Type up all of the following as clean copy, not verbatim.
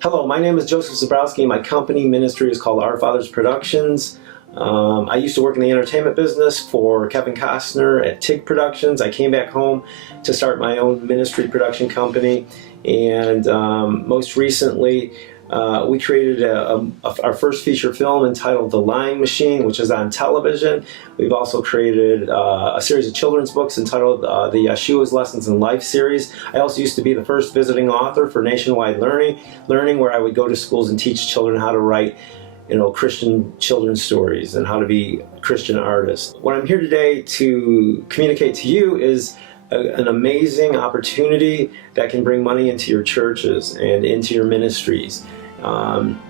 Hello, my name is Joseph Zabrowski. My company ministry is called Our Fathers Productions. I used to work in the entertainment business for Kevin Costner at TIG Productions. I came back home to start my own ministry production company, and most recently we created our first feature film entitled The Lying Machine, which is on television. We've also created a series of children's books entitled the Yeshua's Lessons in Life series. I also used to be the first visiting author for Nationwide Learning, where I would go to schools and teach children how to write Christian children's stories and how to be Christian artists. What I'm here today to communicate to you is an amazing opportunity that can bring money into your churches and into your ministries. I'm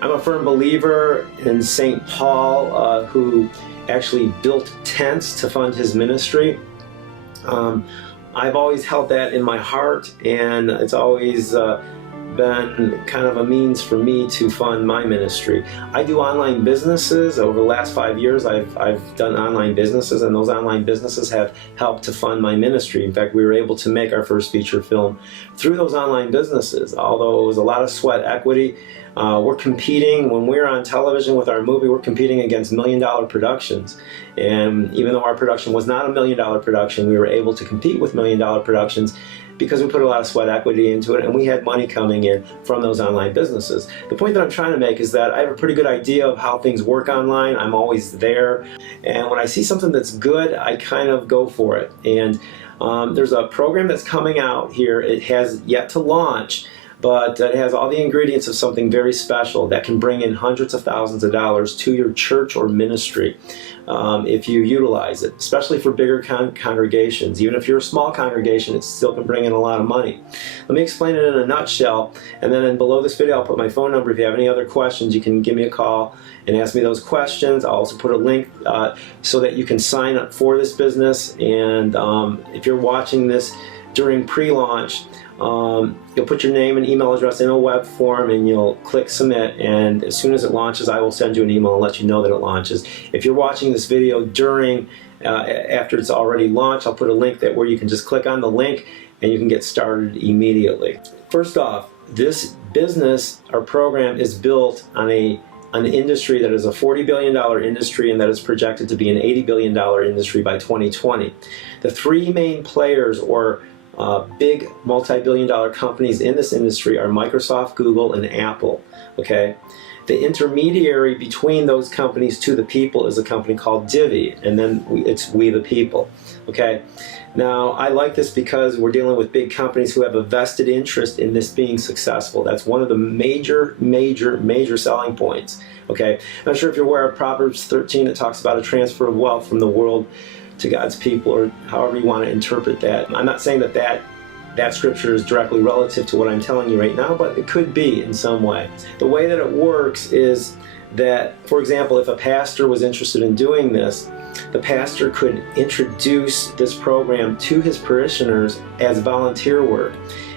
a firm believer in St. Paul, who actually built tents to fund his ministry. I've always held that in my heart, and it's always been kind of a means for me to fund my ministry. I do online businesses. Over the last 5 years, I've done online businesses, and those online businesses have helped to fund my ministry. In fact, we were able to make our first feature film through those online businesses. Although it was a lot of sweat equity, we're competing, when we're on television with our movie, we're competing against $1 million productions. And even though our production was not a $1 million production, we were able to compete with $1 million productions because we put a lot of sweat equity into it, and we had money coming in from those online businesses. The point that I'm trying to make is that I have a pretty good idea of how things work online. I'm always there, and when I see something that's good, I kind of go for it. And there's a program that's coming out here. It has yet to launch, but it has all the ingredients of something very special that can bring in hundreds of thousands of dollars to your church or ministry if you utilize it, especially for bigger congregations. Even if you're a small congregation, it still can bring in a lot of money. Let me explain it in a nutshell, and then below this video I'll put my phone number. If you have any other questions, you can give me a call and ask me those questions. I'll also put a link so that you can sign up for this business. And if you're watching this during pre-launch, you'll put your name and email address in a web form, and you'll click submit, and as soon as it launches, I will send you an email and let you know that it launches. If you're watching this video during after it's already launched, I'll put a link where you can just click on the link and you can get started immediately. First off, this business or program is built on an industry that is a $40 billion industry, and that is projected to be an $80 billion industry by 2020. The three main players, or big multi-billion-dollar companies in this industry, are Microsoft, Google, and Apple. Okay, the intermediary between those companies to the people is a company called Divvee, and then it's we the people. Okay, now I like this because we're dealing with big companies who have a vested interest in this being successful. That's one of the major selling points. Okay, I'm not sure if you're aware of Proverbs 13 that talks about a transfer of wealth from the world to God's people, or however you want to interpret that. I'm not saying that scripture is directly relative to what I'm telling you right now, but it could be in some way. The way that it works is that, for example, if a pastor was interested in doing this, the pastor could introduce this program to his parishioners as volunteer work.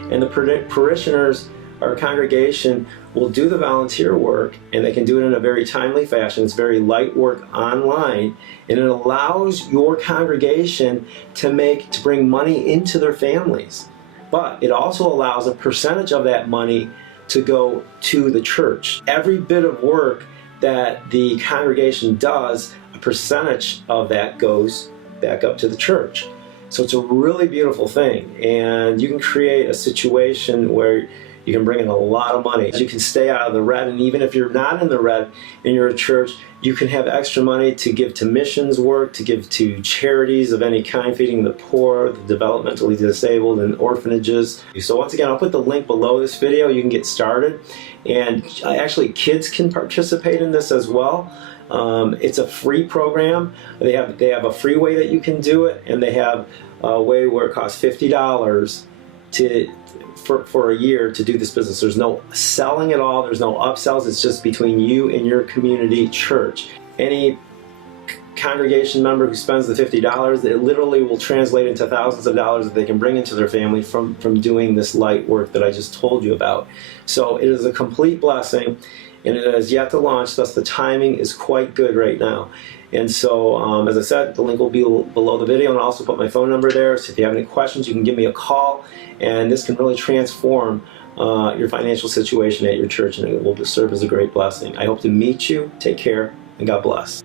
And the parishioners, our congregation, will do the volunteer work, and they can do it in a very timely fashion. It's very light work online, and it allows your congregation to bring money into their families. But it also allows a percentage of that money to go to the church. Every bit of work that the congregation does, a percentage of that goes back up to the church. So it's a really beautiful thing, and you can create a situation where you can bring in a lot of money. You can stay out of the red, and even if you're not in the red and you're a church, you can have extra money to give to missions work, to give to charities of any kind, feeding the poor, the developmentally disabled, and orphanages. So once again, I'll put the link below this video. You can get started, and actually kids can participate in this as well. It's a free program. They have a free way that you can do it, and they have a way where it costs $50 for a year to do this business. There's no selling at all. There's no upsells. It's just between you and your community church. Any congregation member who spends the $50, it literally will translate into thousands of dollars that they can bring into their family from doing this light work that I just told you about. So it is a complete blessing, and it has yet to launch, thus the timing is quite good right now. And so, as I said, the link will be below the video, and I'll also put my phone number there. So if you have any questions, you can give me a call, and this can really transform your financial situation at your church, and it will serve as a great blessing. I hope to meet you. Take care, and God bless.